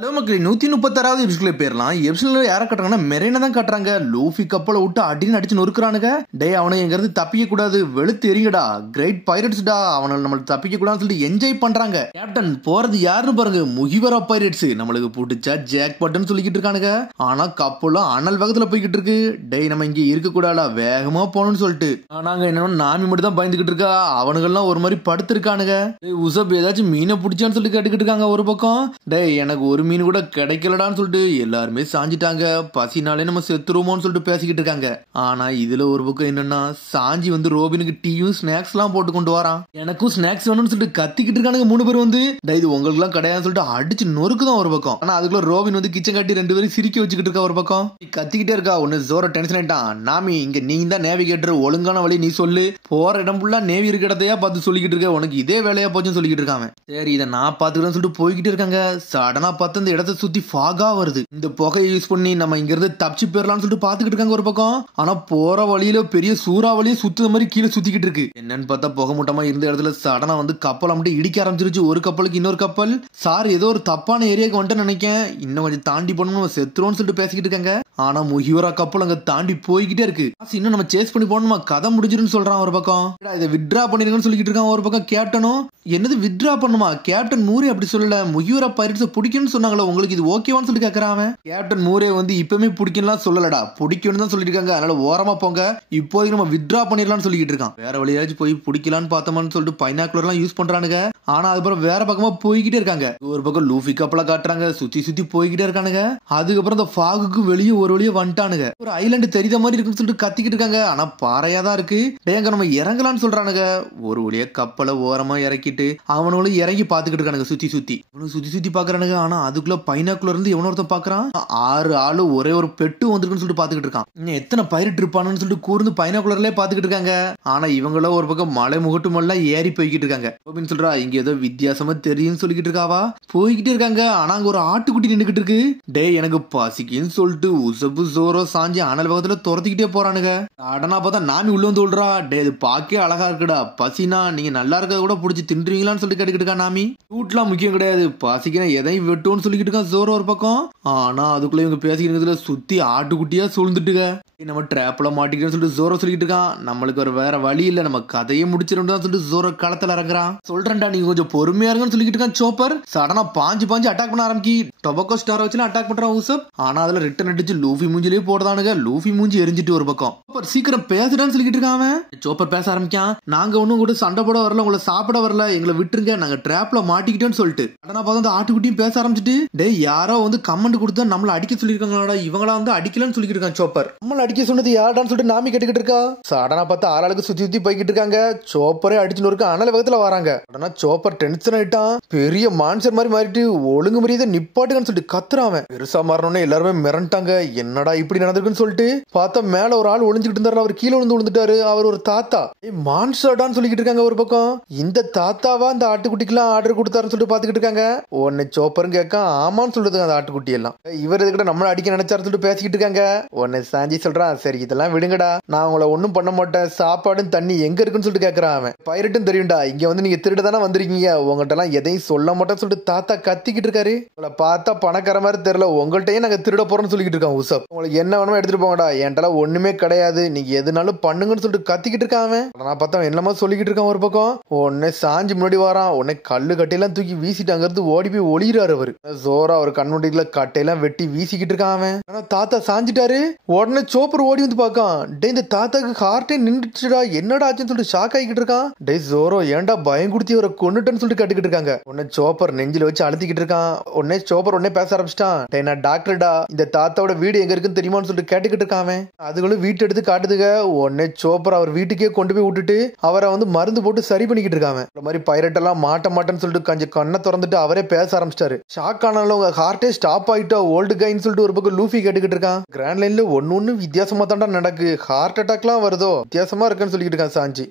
Hello மக்களே 136வது எபிசோட்ல போயிரலாம். எபிசோட்ல யாரை கட்டுறாங்கன்னா மெரீனை தான் கட்டுறாங்க. லூஃபி கப்பலை விட்டு அடின்னு அடிச்சு நொறுக்குறானுங்க. டே அவனை எங்கிறது தப்பிக்க கூடாது, வெளுத்து எரிங்கடா, கிரேட் பைரட்ஸ்டா, அவனை நம்மளுக்கு தப்பிக்க கூடாதுன்னு சொல்லிட்டு என்ஜாய் பண்றாங்க. கேப்டன் போறது யாருன்னு பாருங்க, முகிவரா பைரட்ஸ். நம்மளுக்கு பிடிச்சா ஜாக் பட்டன் சொல்லிக்கிட்டு இருக்கானுங்க. ஆனா கப்பலும் அனல் வேகத்துல போய்கிட்டு இருக்கு. டே நம்ம இங்க இருக்க கூடாடா, வேகமா போகணும்னு சொல்லிட்டு. நாங்க என்ன நாமி மட்டும் தான் பயந்துகிட்டு இருக்கா, அவனுங்கெல்லாம் ஒரு மாதிரி படுத்திருக்கானுங்க. உசப் ஏதாச்சும் மீனை பிடிச்சான்னு சொல்லிட்டு கேட்டுக்கிட்டு இருக்காங்க ஒரு பக்கம். டே எனக்கு ஒரு மீன் கூட கிடைக்கலடான்னு சொல்லிட்டு எல்லாருமே சாஞ்சிட்டாங்க. பசினாலே நம்ம செத்துருவோம்னு சொல்லிட்டு பேசிக்கிட்டு இருக்காங்க. ஆனா இதுல ஒரு பக்கம் என்னன்னா, சாஞ்சி வந்து ரோபினுக்கு டீயும் ஸ்நாக்ஸ் எல்லாம் போட்டு கொண்டு வரான். எனக்கும் ஸ்நாக்ஸ் வேணும்னு சொல்லிட்டு கத்திக்கிட்டு இருக்கானுங்க 3 பேர் வந்து. இது உங்களுக்கு எல்லாம் கிடையாதுன்னு சொல்லிட்டு அடிச்சு நொறுக்குதான் ஒரு பக்கம். ஆனா அதுக்குள்ள ரோபின் வந்து கிச்சன் காட்டி 2 பேரும் சிரிக்க வச்சுக்கிட்டு இருக்கா ஒரு பக்கம். கத்திக்கிட்டே இருக்கா. ஒன்னு ஜோர டென்ஷன் ஆயிட்டான். நாமி இங்க நீ தான் நேவிகேட்டர், ஒழுங்கான வழி நீ சொல்லு. போற இடம் ஃபுல்லா நேவி இருக்க இடத்தையா பார்த்து சொல்லிக்கிட்டு இருக்க, உனக்கு இதே வேலையா போச்சுன்னு சொல்லிக்கிட்டு இருக்காங்க. சரி இதை நான் பாத்துக்கிறேன்னு சொல்லிட்டு போய்கிட்டு இருக்காங்க. சடனா பார்த்து இந்த இடத்தை சுத்தி ஃபாகா வருது. இந்த புகையை யூஸ் பண்ணி நம்ம இங்க இருந்து தப்பிச்சு போயிடலாம்னு சொல்லிட்டு பாத்துக்கிட்டு இருக்காங்க ஒரு பக்கம். ஆனா போற வழியில பெரிய சூறாவளியே சுத்துற மாதிரி கீழே சுத்திக்கிட்டு இருக்கு. என்னன்னு பார்த்தா புகை மூட்டமா இருந்த இடத்துல சடனா வந்து கப்பல் மட்டும் இடிக்க ஆரம்பிச்சிருச்சு. ஒரு கப்பலுக்கு இன்னொரு கப்பல். சார் ஏதோ ஒரு தப்பான ஏரியாவுக்கு வந்துட்டு நினைக்கேன், இன்னும் கொஞ்சம் தாண்டி போனோம் செத்துருவோம்னு சொல்லிட்டு பேசிக்கிட்டு இருக்காங்க. ஆனா முகிவரா கப்பல் அங்க தாண்டி போய்கிட்டே இருக்கு. இன்னும் நம்ம சேஸ் பண்ணி போனோமா, கதை முடிஞ்சிருன்னு சொல்றான் ஒரு பக்கம். இதை வித்ரா பண்ணிருக்கன்னு சொல்லிக்கிட்டு இருக்கான் ஒரு பக்கம். கேப்டனும் என்னது வித்ரா பண்ணுமா, கேப்டன் மூரே அப்படி சொல்லல, முகிவரா பைரட்ஸ் பிடிக்கும்னு சொன்னாங்களா, உங்களுக்கு இது ஓகேவான்னு சொல்லிட்டு கேக்குறான். கேப்டன் மூரே வந்து இப்பவுமே பிடிக்கலாம் சொல்லலடா, பிடிக்கும்னு தான் சொல்லிட்டு இருக்காங்க. அதனால ஓரமா போங்க, இப்போதைக்கு நம்ம வித்ரா பண்ணிடலாம்னு சொல்லிட்டு இருக்கான். வேற வழியாச்சும் போய் பிடிக்கலான்னு பார்த்தோம்னு சொல்லிட்டு பைனாக்குலர் எல்லாம் யூஸ் பண்றானுங்க. ஆனா அதுக்கப்புறம் வேற பக்கமா போய்கிட்டே இருக்காங்க. ஒரு பக்கம் லூஃபி கப்பலை காட்டுறாங்க, சுத்தி சுத்தி போய்கிட்டே இருக்கானுங்க. அதுக்கப்புறம் இந்த ஃபாகுக்கு வெளியே ஒரு வழியே வந்துட்டானுங்க. ஒரு ஐலாண்டு தெரிந்த மாதிரி இருக்குன்னு சொல்லிட்டு கத்திக்கிட்டு இருக்காங்க. ஆனா பாறையா தான் இருக்கு. டேங்க நம்ம இறங்கலாம்னு சொல்றானுங்க. ஒரு வழியா கப்பலை ஓரமா இறக்கிட்டு அவனும் இறங்கி பாத்துக்கிட்டு இருக்கானுங்க. சுத்தி சுத்தி சுத்தி சுத்தி பாக்குறானுங்க. ஆனா அதுக்குள்ள பைனாக்குலர் இருந்து எவனோ ஒருத்தன் பாக்குறான். 6 ஆளு ஒரே ஒரு பெட்டு வந்திருக்குன்னு சொல்லிட்டு பாத்துக்கிட்டு இருக்கான். இன்னும் எத்தனை பைரட் இருப்பானு சொல்லிட்டு கூர்ந்து பைனாக்குலர்லயே பாத்துக்கிட்டு இருக்காங்க. ஆனா இவங்கள ஒரு பக்கம் மலை முகட்டும் எல்லாம் ஏறி போய்கிட்டு இருக்காங்க. அப்படின்னு சொல்றா, இங்க ஏதோ வித்தியாசமா தெரியும்னு சொல்லிக்கிட்டு இருக்காவா. போய்கிட்டே இருக்காங்க. ஆனா அங்க ஒரு ஆட்டுக்குட்டி நின்னுக்கிட்டு இருக்கு. டே எனக்கு பசிக்குன்னு சொல்லிட்டு உசப்பு ஜோரோ சாஞ்சி அனல் வகத்துல துரத்திக்கிட்டே போறானுங்க. அடனா பார்த்தா நாமி உள்ள வந்து சொல்றா, டே இது பாக்கே அழகா இருக்குடா, பசினா நீங்க நல்லா இருக்கிறத கூட புடிச்சு தின்றுவீங்களான்னு சொல்லிட்டு கேட்டுக்கிட்டு இருக்கா நாமி. சூட்லாம் முக்கியம் கிடையாது, பசிக்கினா எதையும் வெட்டும்னு சொல்லிக்கிட்டு இருக்கான் ஜோரோ ஒரு பக்கம். ஆனா அதுக்குள்ள இவங்க பேசிக்கிறதுல சுத்தி ஆட்டுக்குட்டியா சூழ்ந்துட்டுங்க. நம்ம ட்ராப்ல மாட்டிக்கிறோம் சொல்லிட்டு ஜோரோ சொல்லிட்டு இருக்கான். நம்மளுக்கு ஒரு வேற வழி இல்ல, நம்ம கதையை முடிச்சிடும் சொல்லிட்டு ஜோரோ களத்துல இறங்குறான். சொல்றேன்டா நீங்க கொஞ்சம் பொறுமையா இருங்கன்னு சொல்லிட்டு இருக்கான் சோப்பர். சடனா பாஞ்சு அட்டாக் பண்ண ஆரம்பிக்கி டொபாக்கோ ஸ்டார் வச்சு அட்டாக் பண்றான் உசப். ஆனா அதுல ரிட்டன் அடிச்சு லூஃபி மூஞ்சிலேயே போடுறானுங்க. லூஃபி மூஞ்சி எரிஞ்சிட்டு ஒரு பக்கம். சோப்பர் சீக்கிரம் பேசுடான்னு சொல்லிட்டு இருக்கான் அவன். சோப்பர் பேச ஆரம்பிக்கான். நாங்க ஒன்னும் கூட சண்டை போட வரல, உங்களை சாப்பிட வரல, எங்களை விட்டுருங்க, நாங்க ட்ராப்ல மாட்டிக்கிட்டோம்னு சொல்லிட்டு. ஆனா பார்த்தா அந்த ஆட்டுக்குட்டியும் பேச ஆரம்பிச்சுட்டு, டே யாரோ வந்து கமெண்ட் கொடுத்தா நம்மள அடிக்க சொல்லிருக்காங்களா, இவங்களா வந்து அடிக்கலன்னு சொல்லிட்டு இருக்கான் சோப்பர். நம்மள அடிக்க சொன்னது யாருடான்னு சொல்லிட்டு நாமி கேட்டுக்கிட்டு இருக்கா. சடனா பார்த்தா ஆளாளுக்கு சுத்தி சுத்தி போய்கிட்டு இருக்காங்க. சோப்பரே அடிச்சுன்னு இருக்க அனல் வேகத்துல வராங்க. ஆனா சோப்பர் டென்ஷன் ஆயிட்டான். பெரிய மான்சர் மாதிரி மாறிட்டு ஒழுங்கு மரியாதை நிப்பாட்டுன்னு சொல்லிட்டு கத்துறான். பெருசா மாறணும்னு எல்லாருமே மிரண்டாங்க. என்னடா இப்படி நடந்திருக்குன்னு சொல்லிட்டு பார்த்தா மேல ஒரு ஆள் ஒளிஞ்சுக்கிட்டு இருந்தாரு. அவர் கீழே விழுந்துட்டாரு. அவர் ஒரு தாத்தா. மான்சர்டான்னு சொல்லிக்கிட்டு இருக்காங்க ஒரு பக்கம். இந்த தாத்தாவா அந்த ஆட்டுக்குட்டிக்கெல்லாம் ஆர்டர் கொடுத்தாருன்னு சொல்லிட்டு பாத்துக்கிட்டு இருக்காங்க. உன்னை சோப்பரும் கேட்க ஆமான்னு சொல்றது அந்த ஆட்டுக்குட்டி எல்லாம். இவர் இதுக்கிட்ட நம்மள அடிக்க நினைச்சாரு சொல்லிட்டு பேசிக்கிட்டு இருக்காங்க. உன்னை சாஞ்சி சொல்றான், சரி இதெல்லாம் விடுங்கடா, நான் உங்களை ஒன்னும் பண்ண மாட்டேன், சாப்பாடும் தண்ணி எங்க இருக்குன்னு சொல்லிட்டு கேட்கறான் அவன். பைரட்டும் தெரியும்டா, இங்க வந்து நீங்க திருட தானே வந்திருக்கீங்க, உங்கள்கிட்ட எல்லாம் எதையும் சொல்ல மாட்டேன்னு சொல்லிட்டு தாத்தா கத்திக்கிட்டு இருக்காரு. உங்களை பார்த்தா பணக்கார மாதிரி தெரியல, உங்கள்கிட்டயே நாங்க திருட போறோம்னு சொல்லிட்டு இருக்கான் உசப். உங்களுக்கு என்ன வேணுமோ எடுத்துட்டு போங்கடா, என்கிட்ட ஒண்ணுமே கிடையாது, நீங்க எதுனாலும் பண்ணுங்கன்னு சொல்லிட்டு கத்திக்கிட்டு இருக்கான் அவன். நான் பார்த்தா என்னமா சொல்லிக்கிட்டு இருக்கான் ஒரு பக்கம். உடனே சாஞ்சி முன்னாடி வரான். உடனே கல்லு கட்டையெல்லாம் தூக்கி வீசிட்டு அங்க இருந்து ஓடி போய் ஒளிகிறாரு அவரு. ஜோரா அவர் கண்ணுண்டில கட்டையெல்லாம் வெட்டி வீசிக்கிட்டு இருக்கான் அவன். ஆனா தாத்தா சாஞ்சிட்டாரு. உடனே சோப்பர் ஓடி வந்து பாக்கான். டே இந்த தாத்தாக்கு ஹார்ட்டே நின்றுச்சுடா, என்னடா ஆச்சுன்னு சொல்லிட்டு ஷாக் ஆகிக்கிட்டு இருக்கான். டே ஜோரோ ஏன்டா பயம் கொடுத்தி அவரை கொன்னுட்டேன்னு சொல்லிட்டு கேட்டுக்கிட்டு இருக்காங்க. உடனே சோப்பர் நெஞ்சில வச்சு அழுத்திக்கிட்டு இருக்கான். உடனே சோப்பர் உடனே பேச ஆரம்பிச்சிட்டான். டே நான் டாக்டர்டா, இந்த தாத்தாவோட வீடு எங்க இருக்குன்னு தெரியுமான்னு சொல்லிட்டு கேட்டுக்கிட்டு இருக்கான். அதுகளும் வீட்டு எடுத்து காட்டுதுங்க. உடனே சோப்பர் அவர் வீட்டுக்கே கொண்டு போய் விட்டுட்டு அவரை வந்து மருந்து போட்டு சரி பண்ணிக்கிட்டு இருக்காங்க. இந்த மாதிரி பைரட் எல்லாம் மாட்டேன்னு சொல்லிட்டு கொஞ்சம் கண்ணை திறந்துட்டு அவரே பேச ஆரம்பிச்சிட்டாரு. ஷாக் ஆனாலும் உங்க ஹார்ட்டே ஸ்டாப் ஆயிட்டா ஓல்டு கைன்னு சொல்லிட்டு ஒரு பக்கம் லூஃபி கேட்டுக்கிட்டு இருக்கான். கிராண்ட் லைன்ல ஒன்னு வித்தியாசமா தாண்டா நடக்கு, ஹார்ட் அட்டாக்லாம் வருதோ, வித்தியாசமா இருக்குன்னு சொல்லிட்டு இருக்கான் சாஞ்சி.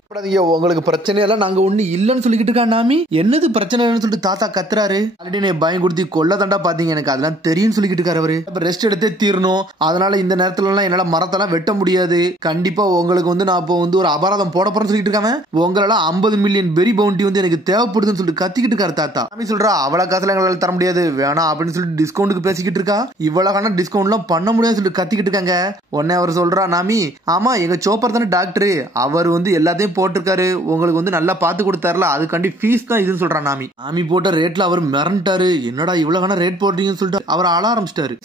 உங்களுக்கு பிரச்சனை எல்லாம் நாங்க ஒண்ணு இல்லன்னு சொல்லிட்டு இருக்கா நாமி. என்னது பிரச்சனை இல்லைன்னு சொல்லிட்டு தாத்தா கத்துறாரு. ஆல்ரெடி பயம் கொடுத்து கொல்ல தாண்டா பாத்தீங்க, எனக்கு அதெல்லாம் தெரியும் சொல்லிட்டு இருக்காரு அவரு. ரெஸ்ட் எடுத்தே தீரணும், அதனால இந்த நேரத்துல எல்லாம் என்னால மரத்தெல்லாம் வெட்ட முடியாது, கண்டிப்பா உங்களுக்கு நான் இப்போ ஒரு அபராதம் போட போறேன்னு சொல்லிட்டு இருக்காங்க. உங்களால 50 மில்லியன் பெரி பவுண்டி எனக்கு தேவைப்படுதுன்னு சொல்லிட்டு கத்திக்கிட்டு இருக்காரு தாத்தா. நாமி சொல்றா அவ்வளவு காசுல எங்களால தர முடியாது, வேணாம் அப்படின்னு சொல்லிட்டு டிஸ்கவுண்ட்டுக்கு பேசிக்கிட்டு இருக்கா. இவ்வளவு டிஸ்கவுண்ட் எல்லாம் பண்ண முடியாதுன்னு சொல்லிட்டு கத்திக்கிட்டு இருக்காங்க. உடனே அவர் சொல்றா, நாமி ஆமா எங்க சோப்பர் தானே டாக்டர், அவர் எல்லாத்தையும் போட்டிருக்காரு, உங்களுக்கு நல்லா பார்த்து கொடுத்தாருல, அதுக்காண்டி ஃபீஸ் தான் இதுன்னு சொல்றா நாமி. நாமி போட்ட ரேட்ல அவர் மிரண்டாரு. என்னடா இவ்வளவு ரேட் போடுறீங்கன்னு சொல்லிட்டு அவர் அழ ஆரம்பிச்சிட்டாரு.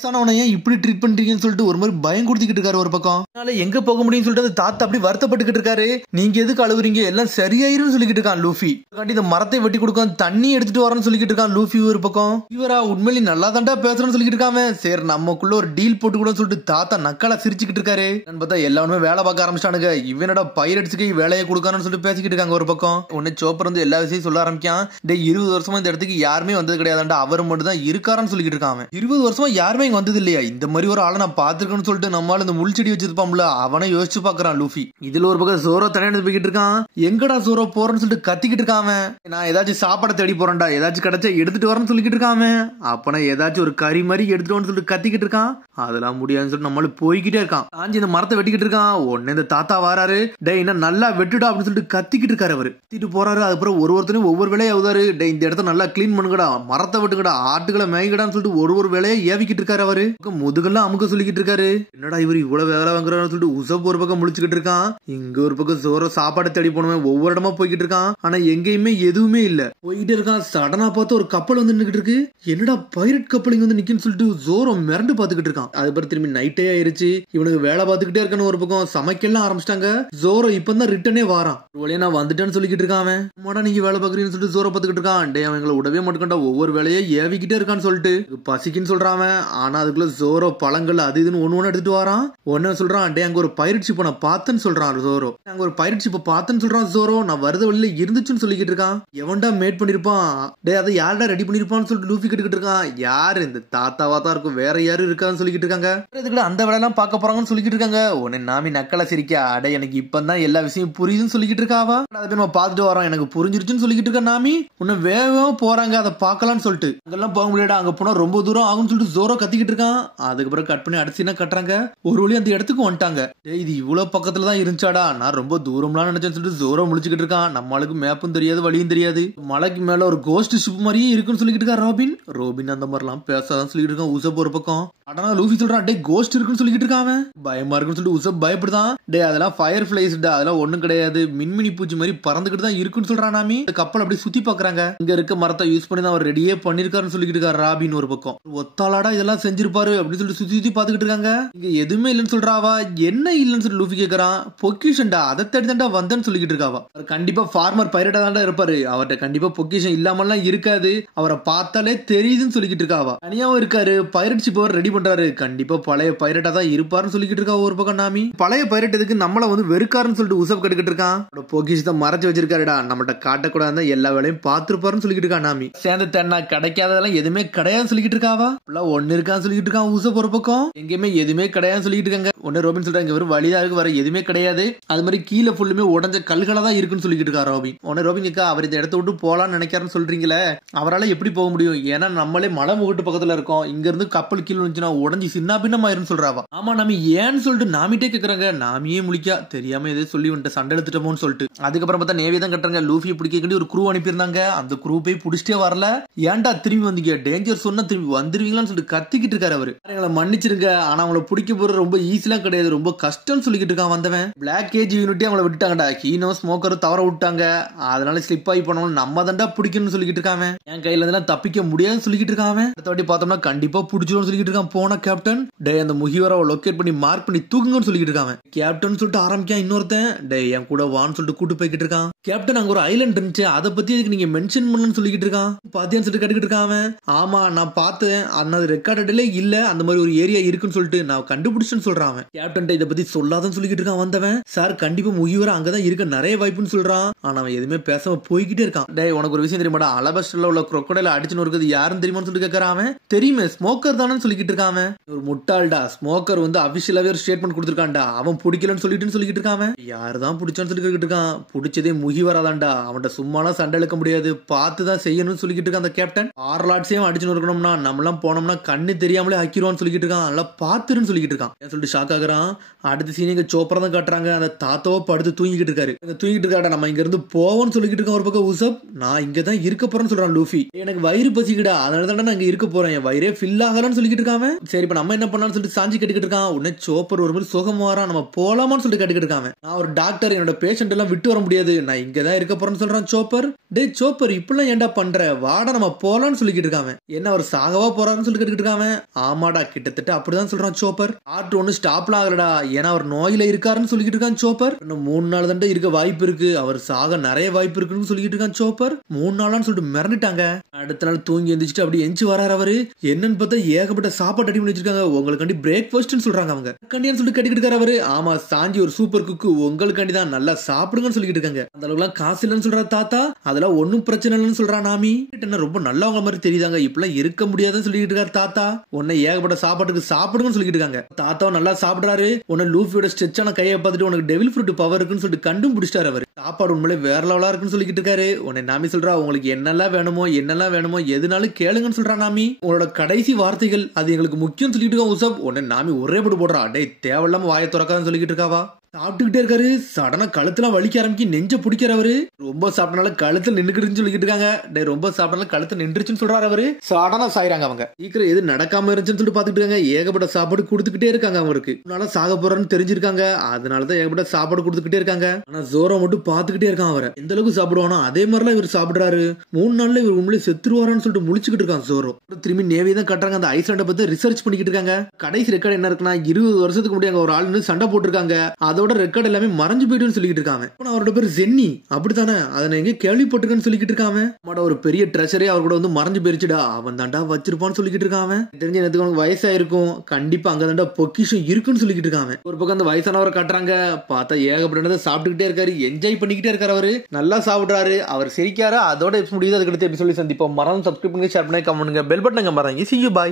ஏன் இப்படி ட்ரீட் பண்றீங்கன்னு சொல்லிட்டு ஒரு மாதிரி பயம் கொடுத்துக்கிட்டு இருக்காரு ஒரு பக்கம். அதனால எங்க போக முடியும்னு சொல்லிட்டு தாத்தா அப்படி வருத்தப்பட்டுக்கிட்டு இருக்காரு. நீங்க எதுக்கு அழுவுறீங்க, எல்லாம் சரியாயிருன்னு சொல்லிக்கிட்டு இருக்கான் லூஃபி. இந்த மரத்தை வெட்டி கொடுக்கும், தண்ணி எடுத்துட்டு வரேன்னு சொல்லிக்கிட்டு இருக்கான் லூஃபி ஒரு பக்கம். இவரா உண்மையிலே நல்லா தாண்டா பேசுறேன்னு சொல்லிட்டு இருக்காம, சரி நமக்குள்ள ஒரு டீல் போட்டு கூட சொல்லிட்டு தாத்தா நக்கலா சிரிச்சுக்கிட்டு இருக்காரு. பார்த்தா எல்லாருமே வேலை பார்க்க ஆரம்பிச்சிட்டானுங்க. இவனோட பைரட்ஸ்க்கு வேலையை கொடுக்கணும்னு சொல்லிட்டு பேசிக்கிட்டு இருக்காங்க ஒரு பக்கம். உடனே சோப்பர் எல்லா விஷயம் சொல்ல ஆரம்பிக்கான். 20 வருஷமா இந்த இடத்துக்கு யாருமே வந்தது கிடையாதுண்டா, அவர் மட்டும் தான் இருக்காருன்னு சொல்லிட்டு இருக்காங்க. 20 வருஷமா யாருமே இங்க வந்தது இல்லையா, இந்த மாதிரி ஒரு ஆளை நான் பாத்துருக்கேன்னு சொல்லிட்டு நம்மளால இந்த முள்செடி வச்சிருப்பான்ல, அவனை யோசிச்சு பாக்குறான் லூஃபி. இதுல ஒரு பக்கம் சோரோ தனியாக போய்கிட்டு இருக்கான். எங்கடா சோரோ போறேன்னு சொல்லிட்டு கத்திக்கிட்டு இருக்காம, நான் ஏதாச்சும் சாப்பாடை தேடி போறேன்டா, ஏதாச்சும் கிடைச்சா எடுத்துட்டு வரேன்னு சொல்லிக்கிட்டு இருக்காம, அப்பனா ஏதாச்சும் ஒரு கறி மாதிரி எடுத்துட்டு வரேன்னு சொல்லிட்டு கத்திக்கிட்டு இருக்கான். அதெல்லாம் முடியாதுன்னு சொல்லிட்டு நம்மளும் போய்கிட்டே இருக்கான். காஞ்சி இந்த மரத்தை வெட்டிக்கிட்டு இருக்கான். உடனே இந்த தாத்தா வராரு. டே இன்னும் நல்லா வெட்டுடா அப்படின்னு சொல்லிட்டு கத்திக்கிட்டு இருக்காரு அவரு. கத்திட்டு போறாரு. அதுக்கப்புறம் ஒருத்தனையும் ஒவ்வொரு வேலையை ஆகுதாரு. டே இந்த இடத்த நல்லா கிளீன் பண்ணுங்கடா, மரத்தை வெட்டுங்கடா, ஆட்டுகளை மேய்கடான்னு சொல்லிட்டு ஒரு வேலையை ஏவிக்கிட்டு இருக்காரு அவரு. முதுகெல்லாம் அமுக்க சொல்லிக்கிட்டு இருக்காரு. என்னடா இவர் இவ்வளவு வேலை வாங்குறாருன்னு சொல்லிட்டு உசப் ஒரு பக்கம் முழிச்சுக்கிட்டு இருக்கான். இங்க ஒரு பக்கம் சோற சாப்பாடு தேடி போனவன் ஒவ்வொரு இடமா போய்கிட்டு இருக்கான். ஆனா எங்கேயுமே எதுவுமே இல்ல. போயிட்டே இருக்கான். சடனா பார்த்து ஒரு கப்பல் நின்னுகிட்டு இருக்கு. என்னடா பைரட் கப்பல் இங்க நிக்குன்னு சொல்லிட்டு ஜோரோ மிரண்டு பாத்துக்கிட்டு இருக்கான். அதுக்கப்புறம் திரும்பி நைட்டே ஆயிருச்சு. இவனுக்கு வேலை பார்த்துக்கிட்டே இருக்கான்னு ஒரு பக்கம் சமைக்கலாம் ஆரம்பிச்சிட்டாங்க. ஜோரோ இப்பதான் ரிட்டனே வாரான். ஒரு நான் வந்துட்டேன்னு சொல்லிக்கிட்டு இருக்கான். அவன் நீங்க வேலை பாக்குறீங்கன்னு சொல்லிட்டு ஜோரோ பாத்துக்கிட்டு இருக்கான். டே அவங்களை விடவே மாட்டேன்டா, ஒவ்வொரு வேலையை ஏவிக்கிட்டே இருக்கான்னு சொல்லிட்டு பசிக்குன்னு சொல்றான். ஆனா அதுக்குள்ள ஜோரோ பழங்கள் அது இதுன்னு ஒண்ணு எடுத்துட்டு வரான். ஒன்னு சொல்றான், டே அங்க ஒரு பைரட் ஷிப் நான் பார்த்தேன்னு சொல்றான் ஜோரோ. அங்க ஒரு பைரட் ஷிப் பார்த்தேன்னு சொல்றான் ஜோரோ. நான் வருத வழியில இருந்துச்சுன்னு சொல்லிக்கிட்டு இருக்கான். எவன்டா மேட் பண்ணிருப்பான், டே அதை யாருடா ரெடி பண்ணிருப்பான்னு சொல்லிட்டு லூஃபி கிட்டு இருக்கான். யாரு இந்த தாத்தாவா தான் இருக்கும், வேற யாரும் இருக்கான்னு சொல்லிக்கிட்டு இருக்காங்க. இதுக்கு அந்த வேலை எல்லாம் பார்க்க போறாங்கன்னு சொல்லிக்கிட்டு இருக்காங்க. உடனே நாமி நக்கலா சிரிக்கா. அட எனக்கு இப்பதான் எல்லா விஷயம் புரியுதுன்னு சொல்லிக்கிட்டு இருக்காவா. அதை நம்ம பார்த்துட்டு வரோம், எனக்கு புரிஞ்சிருச்சுன்னு சொல்லிக்கிட்டு இருக்கா நாமி. உன்ன வேகமா போறாங்க, அதை பார்க்கலாம்னு சொல்லிட்டு. அங்கெல்லாம் போக முடியாடா, அங்க போனா ரொம்ப தூரம் ஆகும்னு சொல்லிட்டு ஜோரோ கத்திக்கிட்டு இருக்கான். அதுக்கப்புறம் கட் பண்ணி அடிச்சுனா கட்டுறாங்க. ஒரு வழி அந்த இடத்துக்கு வந்துட்டாங்க. இது இவ்வளவு பக்கத்துல தான் இருந்துச்சாடா, நான் ரொம்ப தூரம்லாம் நினைச்சேன்னு சொல்லிட்டு ஜோரோ முழிச்சுக்கிட்டு இருக்கான். நம்மளுக்கு மேப்பும் தெரியாது வழியும் தெரியாது. மலைக்கு மேல ஒரு கோஸ்ட் ஷிப் மாதிரியே இருக்குன்னு சொல்லிக்கிட்டு இருக்கா ரோபின். ரோபின் அந்த மாதிரிலாம் பேசாதான் சொல்லிட்டு இருக்கான். உசப் ஒரு பக்கம். ஆனா லூஃபி சொல்றான், டே கோஸ்ட் இருக்குன்னு சொல்லிக்கிட்டு இருக்கான். பயமா இருக்குன்னு சொல்லிட்டு உசப் பயப்படுதான். டே அதெல்லாம் ஃபயர் பிளைஸ் டா, அதெல்லாம் ஒண்ணும் கிடையாது, மின்மினி பூச்சி மாதிரி பறந்துகிட்டு தான் இருக்குன்னு சொல்றான் நாமி. கப்பல் அப்படி சுத்தி பாக்குறாங்க. இங்க இருக்க மரத்தை யூஸ் பண்ணி தான் அவர் ரெடியே பண்ணிருக்காருன்னு சொல்லிக்கிட்டு இருக்காரு ராபின் ஒரு பக்கம். ஒத்தாளாடா இதெல்லாம் செஞ்சிருப்பாரு அப்படின்னு சொல்லிட்டு சுத்தி சுத்தி பாத்துக்கிட்டு இருக்காங்க. இங்க எதுவுமே இல்லன்னு சொல்றாவா. என்ன இல்லன்னு சொல்லி லூஃபி கேக்குறான். பொக்கிஷன்டா, அதை தேடி தாண்டா வந்தேன்னு சொல்லிக்கிட்டு இருக்காவா. கண்டிப்பா ஃபார்மர் பைரட்டா தாண்டா இருப்பாரு, அவர்கிட்ட கண்டிப்பா பொக்கிஷன் இல்லாமலாம் இருக்காது, அவரை பார்த்தாலே தெரியுதுன்னு சொல்லிக்கிட்டு இருக்காவா. தனியாவும் இருக்காரு, பைரட் ஷிப் ரெடி பண்றாரு, கண்டிப்பா பழைய பைரட்டா தான் இருப்பாருன்னு சொல்லிக்கிட்டு இருக்கா ஒரு பக்கம் நாமி. பழைய பைரட் எதுக்கு நம்மள வெறுக்காருன்னு சொல்லிட்டு உசப் கட்டுக்கிட்டு இருக்கான். பொக்கிஷத்தை மறைச்சு வச்சிருக்காருடா, நம்மகிட்ட காட்டக்கூடாது, எல்லா வேலையும் பார்த்துருப்பாருன்னு சொல்லிக்கிட்டு இருக்கா நாமி. சேர்ந்து தென்னா கிடைக்காததெல்லாம் எதுவுமே கிடையாதுன்னு சொல்லிக்கிட்டு இருக்காவா. ஒன்னு இருக்கான்னு சொல்லிக்கிட்டு இருக்கான் உசப் ஒரு பக்கம். எங்கேயுமே எதுவுமே கிடையாதுன்னு சொல்லிட்டு இருக்காங்க. ஒன்னு ரோபின் சொல்றாங்க, வெறும் வழியா இருக்கு, வர எதுவுமே கிடையாது, அது மாதிரி கீழே ஃபுல்லுமே உடஞ்ச கல்களா தான் இருக்குன்னு சொல்லிக்கிட்டு இருக்கா ரோபின். ஒன்னு ரோபின் கேக்கா, அவர் இந்த இடத்த விட்டு போலான்னு நினைக்காருன்னு சொல்றீங்களே, அவரால் எப்படி போக முடியும், ஏன்னா நம்மளே மலை முகட்டு பக்கத்துல இருக்கோம், இங்க இருந்து கப்பல் கீழே வந்துச்சுன்னா உடஞ்சி சின்ன பின்னம் ஆயிரும் சொல்றாவா. ஆமா நாமி ஏன்னு சொல்லிட்டு நாமிட்டே கேக்குறாங்க. நாமியே முழிக்கா, தெரியாம எதே சொல்லி வந்துட்டு சண்டை எடுத்துட்டோம்னு சொல்லிட்டு. அதுக்கப்புறம் பார்த்தா நேவே தான் கட்டுறாங்க. லூஃபியை பிடிக்க ஒரு குரூ அனுப்பியிருந்தாங்க. அந்த குரூ போய் பிடிச்சிட்டே வரல. ஏன்டா திரும்பி வந்தீங்க, டேஞ்சர் சொன்னா திரும்பி வந்துருவீங்களான்னு சொல்லிட்டு கத்திக்கிட்டு இருக்காரு அவரு. எங்களை மன்னிச்சிருங்க, ஆனா அவங்களை பிடிக்க போற ரொம்ப ஈஸிலாம் கிடையாது, ரொம்ப கஷ்டம்னு சொல்லிக்கிட்டு இருக்கான் வந்தவன். பிளாக் கேஜ் யூனிட்டி அவங்களை விட்டுட்டாங்கடா, ஹீனோ ஸ்மோக்கர் தவற விட்டாங்க, அதனால ஸ்லிப் ஆகி போனவங்க நம்ம தாண்டா பிடிக்கணும்னு சொல்லிக்கிட்டு இருக்காங்க. என் கையில இருந்து தப்பிக்க முடியாதுன்னு சொல்லிக்கிட்டு இருக்காங்க. அடுத்த வாட்டி பார்த்தோம்னா கண்டிப்பா பிடிச்சிடும் சொல்லிக்கிட்டு இருக்கான் போன கேப்டன். டே அந்த முகிவரை லொக்கேட் பண்ணி மார்க் பண்ணி தூக்குங்கன்னு சொல்லிக்கிட்டு இருக்காங்க. கேப்டன் சொல்லிட்டு ஆரம்பிக்கான் இன்னொருத்தன். டே என் கூட வான்னு சொல்லிட்டு கூட்டு போய்கிட்டு இருக்கான். கேப்டன் அங்க ஒரு ஐலண்ட் இருந்துச்சு, அதை பத்தி இதுக்கு நீங்க மென்ஷன் பண்ணலன்னு சொல்லிக்கிட்டு இருக்கான். பாத்தியான்னு சொல்லிட்டு கேட்டுக்கிட்டு இருக்கான். ஆமா நான் பார்த்தேன், அது ரெக்கார்டட்ல இல்ல, அந்த மாதிரி ஒரு ஏரியா இருக்குன்னு சொல்லிட்டு நான் கண்டுபிடிச்சேன்னு சொல்றான். அவன். கேப்டன் இதை பத்தி சொல்லாதான் சொல்லிக்கிட்டு இருக்கான் வந்தவன். சார் கண்டிப்பா முகிவர அங்கதான் இருக்க நிறைய வாய்ப்புன்னு சொல்றான். ஆனா அவன் எதுவுமே பேசாம போய்கிட்டே இருக்கான். டேய் உனக்கு ஒரு விஷயம் தெரியுமாடா, அலபஸ்டர்ல உள்ள crocodile அடிச்சுன்னு இருக்குது யாருன்னு தெரியுமான்னு சொல்லி கேட்கறான் அவன். தெரியுமே ஸ்மோக்கர் தானு சொல்லிக்கிட்டு இருக்கான் அவன். ஒரு முட்டாள்டா, ஸ்மோக்கர் வந்து அபிஷியலாவே ஒரு ஸ்டேட்மெண்ட் கொடுத்திருக்கான்டா, அவன் பிடிக்கலன்னு சொல்லிட்டு இருக்கான் அவன். யாருதான் பிடிச்சான்னு சொல்லிக்கிட்டு இருக்கான். பிடிச்சதே முகிவராதான்டா, அவன்கிட்ட சும்மாலாம் சண்டை இழுக்க முடியாது, பார்த்துதான் செய்யணும்னு சொல்லிக்கிட்டு இருக்கான் அந்த கேப்டன். ஆர்லாட்ஸையும் அடிச்சுன்னு இருக்கணும்னா நம்மளாம் போனோம்னா கண்ணு தெரியாமலே ஆக்கிடுவான்னு சொல்லிக்கிட்டு இருக்கான். நல்லா பாத்துருன்னு சொல்லிக்கிட்டு இருக்கான். சொல்லிட்டு ஷாக் ஆகுறான். அடுத்த சீன் இங்க சோப்பரா தான் காட்டுறாங்க. அந்த தாத்தாவோ படுத்து தூங்கிட்டு இருக்காரு. தூங்கிட்டு இருக்காடா, நம்ம இங்க இருந்து போவோம்னு சொல்லிக்கிட்டு இருக்கோம். ஒரு பக்கம் உசப் நான் இங்க தான் இருக்க போறேன்னு சொல்றான் லூஃபி. எனக்கு வயிறு பசிக்குடா, அதனால தான் நான் இங்க இருக்க போறேன், என் வயிறே ஃபில் ஆகலன்னு சொல்லிக்கிட்டு இருக்கான். சரி இப்ப நம்ம என்ன பண்ணலாம்னு சொல்லிட்டு சாஞ்சி கட்டிக்கிட்டு இருக்கான். உடனே சோப்பர் ஒரு மாதிரி சுகமா வரான். நம்ம போலாமான்னு சொல்லிட்டு கட்டிக்கிட்டு இருக்கான். நான் ஒரு டாக்டர், என்னோட பேஷண்ட் எல்லாம் விட்டு வர முடியாது, நான் இங்க தான் இருக்க போறேன்னு சொல்றான் சோப்பர். டே சோப்பர் இப்பெல்லாம் ஏன்டா பண்ற, வாடா நம்ம போலான்னு சொல்லிக்கிட்டு இருக்கான். என்ன அவர் சாகவா போறாருன்னு சொல்லி கட்டிக்கிட்டு இருக்கான். ஆமாடா கிட்டத்தட்ட அப்படிதான் சொல்றான் சோப்பர். ஆர்ட் ஒண்ணு ஸ்டாப்லாம் ஆகலடா, ஏன்னா அவர் நோயில இருக்காருன்னு சொல்லிக்கிட்டு இருக்கான் சோப்பர். இன்னும் 3 நாள் தான் இருக்க வாய்ப்பு இருக்கு, அவர் சாக நிறைய வாய்ப்பு இருக்குன்னு சொல்லிக்கிட்டு இருக்கான் சோப்பர். 3 நாளான்னு சொல்லிட்டு மிரண்டுட்டாங்க. அடுத்த நாள் தூங்கி எந்திரிச்சிட்டு அப்படி எஞ்சி வராரு அவரு. என்னன்னு பார்த்தா ஏகப்பட்ட சாப்பாடு ரெடி பண்ணி வச்சிருக்காங்க. உங்களுக்காண்டி பிரேக்ஃபாஸ்ட்னு சொல்றாங்க அவங்க. கண்டியான்னு சொல்லிட்டு கட்டிக்கிட்டு இருக்காரு அவரு. ஆமா சாஞ்சி ஒரு சூப்பர் குக்கு, உங்களுக்காண்டி தான், நல்லா சாப்பிடுங்கன்னு சொல்லிக்கிட்டு இருக்காங்க. அந்த அளவுக்கு எல்லாம் காசு இல்லைன்னு சொல்றா தாத்தா. அதெல்லாம் ஒன்னும் பிரச்சனை இல்லைன்னு சொல்றா நாமி. என்ன ரொம்ப நல்லவங்க மாதிரி தெரியுதாங்க, இப்பெல்லாம் இருக்க முடியாதுன்னு சொல்லிட்டு இருக்காரு தாத்தா. உன்னை ஏகப்பட்ட சாப்பாட்டுக்கு சாப்பிடுங்கன்னு சொல்லிட்டு இருக்காங்க. தாத்தாவும் நல்லா சாப்பிடுறாரு. உன்ன லூஃபியோட ஸ்ட்ரெச்சான கையை பார்த்துட்டு உனக்கு டெவில் ஃப்ரூட் பவர் இருக்குன்னு சொல்லிட்டு கண்டும் பிடிச்சிட்டாரு அவர். சாப்பாடு உண்மையிலே வேற லெவலா இருக்குன்னு சொல்லிக்கிட்டு இருக்காரு. உன்னை நாமி சொல்றா, உங்களுக்கு என்னெல்லாம் வேணுமோ எதுனாலும் கேளுங்கன்னு சொல்றா நாமி. உங்களோட கடைசி வார்த்தைகள் அது எங்களுக்கு முக்கியம் சொல்லிட்டு இருக்கோம் உசப். உன்னை நாமி ஒரே போட்டு போடுறா. டே தேவையில்லாம வாயை திறக்காதுன்னு சொல்லிக்கிட்டு இருக்காவா. சாப்பிட்டுக்கிட்டே இருக்காரு. சடனா கழுத்துலாம் வலிக்க ஆரம்பிக்கி நெஞ்ச பிடிக்கிறவரு. ரொம்ப சாப்பிட்டனால கழுத்துல நின்னுக்கிட்டு சொல்லிக்கிட்டு இருக்காங்க. டே ரொம்ப சாப்பிட்டனால கழுத்து நின்றுச்சுன்னு சொல்றாரு அவரு. சடனா சாயிறாங்க அவங்க. சீக்கிரம் எது நடக்காம இருந்துச்சுன்னு சொல்லிட்டு பாத்துட்டு இருக்காங்க. ஏகப்பட்ட சாப்பாடு கொடுத்துக்கிட்டே இருக்காங்க அவருக்கு. அதனால சாக போறான்னு தெரிஞ்சிருக்காங்க. அதனாலதான் ஏகப்பட்ட சாப்பாடு கொடுத்துக்கிட்டே இருக்காங்க. ஆனா ஜோரோ மட்டும் பாத்துக்கிட்டே இருக்கான் அவரை. எந்த அளவுக்கு சாப்பிடுவானோ அதே மாதிரிலாம் இவர் சாப்பிடுறாரு. 3 நாள்ல இவர் உண்மையிலே செத்துருவாரான்னு சொல்லிட்டு முழிச்சுக்கிட்டு இருக்கான் ஜோரோ. திரும்பி நேவி தான் கட்டுறாங்க. அந்த ஐஸ்லாண்டை பத்தி ரிசர்ச் பண்ணிக்கிட்டு இருக்காங்க. கடைசி ரெக்கார்டு என்ன இருக்குன்னா 20 வருஷத்துக்கு முன்னாடி ஒரு ஆள் சண்டை போட்டிருக்காங்க. அதோட ரெக்கார்ட் எல்லாமே மறைஞ்சு போயிட்டு சொல்லிட்டு இருக்காங்க. அவரோட பேர் ஜென்னி அப்படித்தானே, அதை எங்க கேள்விப்பட்டிருக்கேன்னு சொல்லிட்டு இருக்காங்க. ஒரு பெரிய ட்ரெஷரே அவர் கூட வந்து மறைஞ்சு போயிருச்சுடா, அவன் தாண்டா வச்சிருப்பான்னு சொல்லிட்டு இருக்காங்க. தெரிஞ்ச நேரத்துக்கு அவனுக்கு வயசாயிருக்கும், கண்டிப்பா அங்க தாண்டா பொக்கிஷம் இருக்குன்னு சொல்லிட்டு இருக்காங்க. ஒரு பக்கம் அந்த வயசானவரை காட்டுறாங்க. பார்த்தா ஏகப்பட்டதை சாப்பிட்டுக்கிட்டே இருக்காரு, என்ஜாய் பண்ணிக்கிட்டே இருக்காரு அவரு. நல்லா சாப்பிடுறாரு, அவர் சிரிக்காரு. அதோட முடியுது. அதுக்கடுத்து எபிசோட் சந்திப்போம். மறந்து சப்ஸ்கிரைப் பண்ணுங்க, ஷேர் பண்ணுங்க, கமெண்ட் பண்ணுங்க, பெல் பட்டனை மறந்து. See you, bye.